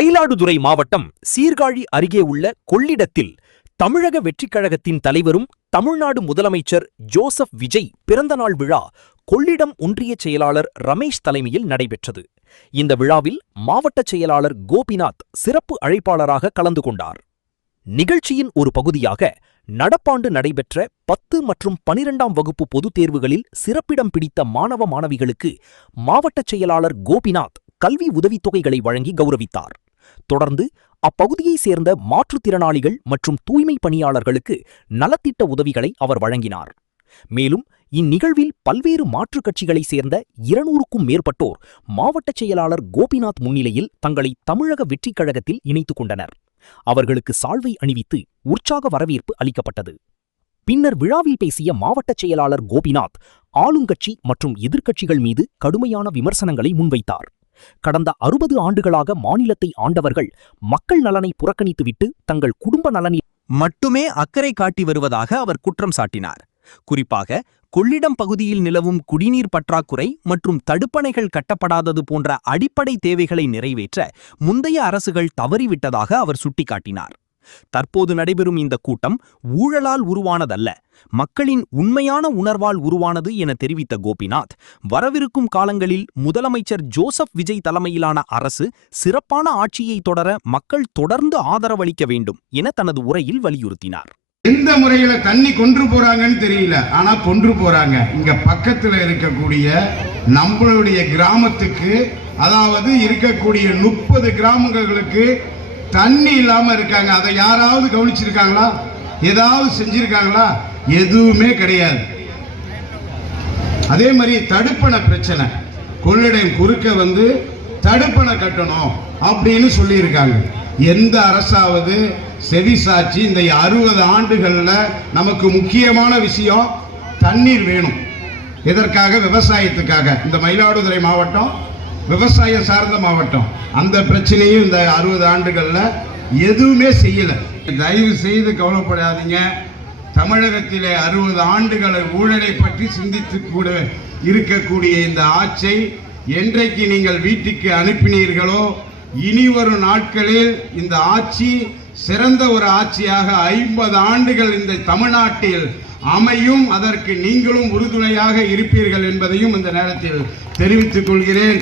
மயிலாடுதுறை மாவட்டம் சீர்காழி அருகே உள்ள கொள்ளிடத்தில் தமிழக வெற்றிக் கழகத்தின் தலைவரும் தமிழ்நாடு முதலமைச்சர் ஜோசப் விஜய் பிறந்தநாள் விழா கொள்ளிடம் ஒன்றிய செயலாளர் ரமேஷ் தலைமையில் நடைபெற்றது. இந்த விழாவில் மாவட்ட செயலாளர் கோபிநாத் சிறப்பு அழைப்பாளராக கலந்து கொண்டார். நிகழ்ச்சியின் ஒரு பகுதியாக நடப்பாண்டு நடைபெற்ற 10 மற்றும் 12ஆம் வகுப்பு பொதுத் தேர்வுகளில் சிறப்பிடம் பிடித்த மாணவ மாணவிகளுக்கு மாவட்ட செயலாளர் கோபிநாத் கல்வி உதவித்தொகைகளை வழங்கி கௌரவித்தார். தொடர்ந்து அப்பகுதியைச் சேர்ந்த மாற்றுத்திறனாளிகள் மற்றும் தூய்மை பணியாளர்களுக்கு நலத்திட்ட உதவிகளை அவர் வழங்கினார். மேலும் இந்நிகழ்வில் பல்வேறு மாற்றுக் கட்சிகளைச் சேர்ந்த 200க்கும் மேற்பட்டோர் மாவட்ட செயலாளர் கோபிநாத் முன்னிலையில் தங்களை தமிழக வெற்றிக் கழகத்தில் இணைத்துக் கொண்டனர். அவர்களுக்கு சால்வை அணிவித்து உற்சாக வரவேற்பு அளிக்கப்பட்டது. பின்னர் விழாவில் பேசிய மாவட்ட செயலாளர் கோபிநாத் ஆளுங்கட்சி மற்றும் எதிர்க்கட்சிகள் மீது கடுமையான விமர்சனங்களை முன்வைத்தார். கடந்த 60 ஆண்டுகளாக மாநிலத்தை ஆண்டவர்கள் மக்கள் நலனை புறக்கணித்துவிட்டு தங்கள் குடும்ப நலனில் மட்டுமே அக்கறை காட்டி வருவதாக அவர் குற்றம் சாட்டினார். குறிப்பாக கொள்ளிடம் பகுதியில் நிலவும் குடிநீர் பற்றாக்குறை மற்றும் தடுப்பணைகள் கட்டப்படாதது போன்ற அடிப்படை தேவைகளை நிறைவேற்ற முந்தைய அரசுகள் தவறிவிட்டதாக அவர் சுட்டிக்காட்டினார். தற்போது நடைபெறும் இந்த கூட்டம் ஊழலால் உருவானதல்ல, மக்களின் உண்மையான உணர்வால் உருவானது என தெரிவித்த கோபிநாத், வரவிருக்கும் காலங்களில் முதலமைச்சர் ஜோசப் விஜய் தலைமையிலான அரசு சிறப்பான ஆட்சியை தொடர மக்கள் தொடர்ந்து ஆதரவளிக்க வேண்டும் என தனது உரையில் வலியுறுத்தினார். எந்த முறையில தண்ணி கொன்று போறாங்கன்னு தெரியல, ஆனா கொன்று போறாங்க. இங்க பக்கத்துல இருக்கக்கூடிய நம்மளுடைய கிராமத்துக்கு, அதாவது இருக்கக்கூடிய 30 கிராமங்களுக்கு தண்ணி இல்லாம இருக்காங்க. அதை யாராவது கவனிச்சிருக்காங்களா? ஏதாவது செஞ்சிருக்காங்களா? எதுவுமே கிடையாது. அதே மாதிரி தடுப்பணை பிரச்சனை, கொள்ளிடம் குறுக்க தடுப்பணை கட்டணும் அப்படின்னு சொல்லி இருக்காங்க. எந்த அரசாவது செவிசாட்சி? இந்த 60 ஆண்டுகள்ல நமக்கு முக்கியமான விஷயம் தண்ணீர் வேணும். இதற்காக விவசாயத்துக்காக இந்த மயிலாடுதுறை மாவட்டம் விவசாயம் சார்ந்த மாவட்டம். அந்த பிரச்சனையும் இந்த 60 ஆண்டுகள்ல எதுவுமே செய்யல. தயவு செய்து கவலைப்படாதீங்க. தமிழகத்திலே 60 ஆண்டுகள் ஊழலை பற்றி சிந்தித்து கூட இருக்கக்கூடிய இந்த ஆட்சியை என்றைக்கு நீங்கள் வீட்டுக்கு அனுப்பினீர்களோ, இனி வரும் நாட்களில் இந்த ஆட்சி சிறந்த ஒரு ஆட்சியாக 50 ஆண்டுகள் இந்த தமிழ்நாட்டில் அமையும். அதற்கு நீங்களும் உறுதுணையாக இருப்பீர்கள் என்பதையும் இந்த நேரத்தில் தெரிவித்துக் கொள்கிறேன்.